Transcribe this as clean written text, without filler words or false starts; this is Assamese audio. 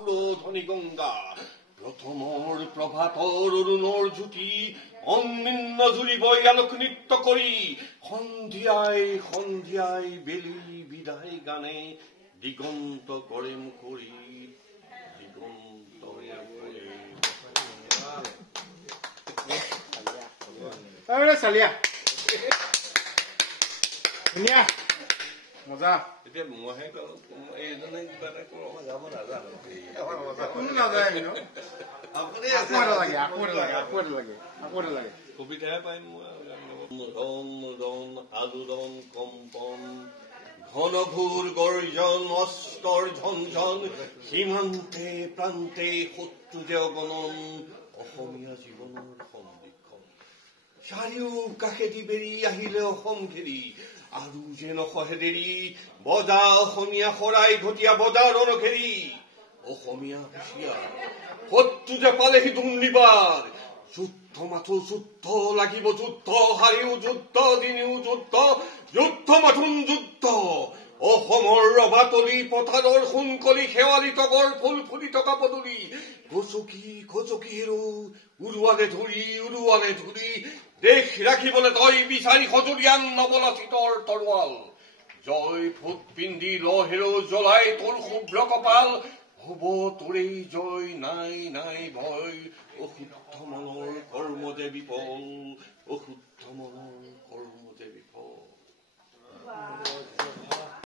পুৰোধনী গংগা প্ৰথমৰ প্ৰভাতৰ অৰুণৰ জ্যোতি অন্বিন্ন জুৰিব আলোক নৃত্য কৰি সন্ধিয়াই সন্ধিয়াই বেলি বিদায় গানে দিগন্ত কৰে মুখৰি দিগন্ত চালিয়া ধুনীয়া মজা এতিয়া মহে এইজনে কিবা এটা যাব নাজানো কোনো নাযায় কবিতাহে পাৰিম আলোড়ন কম্পন ঘনঘোৰ গৰ্জন অস্ত্ৰৰ ঝনঝন সীমান্তে প্ৰান্তে শত্ৰু যে অগণন অসমীয়া জীৱনৰ সন্দিক্ষণ চাৰিওকাষেদি বেৰি আহিলে অসম ঘেৰি আৰু যে নসহে দেৰি বজা অসমীয়া শৰাই ঘটীয়া বজাৰৰ ঘেৰি অসমীয়া হুঁচিয়াৰ শত্ৰু যে পালেহি দুৰ্নিবাৰ যুদ্ধ মাথো যুদ্ধ লাগিব যুদ্ধ হাৰিও যুদ্ধ দিনিও যুদ্ধ যুদ্ধ মাথোন যুদ্ধ অসমৰ ৰভাতলি পথাৰৰ সোণকলি শেৱালি তগৰ ফুল ফুলি থকা পদূলি গচকি খচকি হেৰো উৰুৱালে ধৰি দেশ ৰাখিবলৈ তই বিচাৰি সজুলিয়ান নবলা চিতৰ তৰোৱাল জয় ফুট পিন্ধি ল হেৰো জ্বলাই তোৰ শুভ্ৰ কপাল হব তোৰেই জয় নাই নাই ভয় অশুদ্ধ মনৰ কৰ্মতে বিফল অশুদ্ধ মনৰ কৰ্মতে বিফল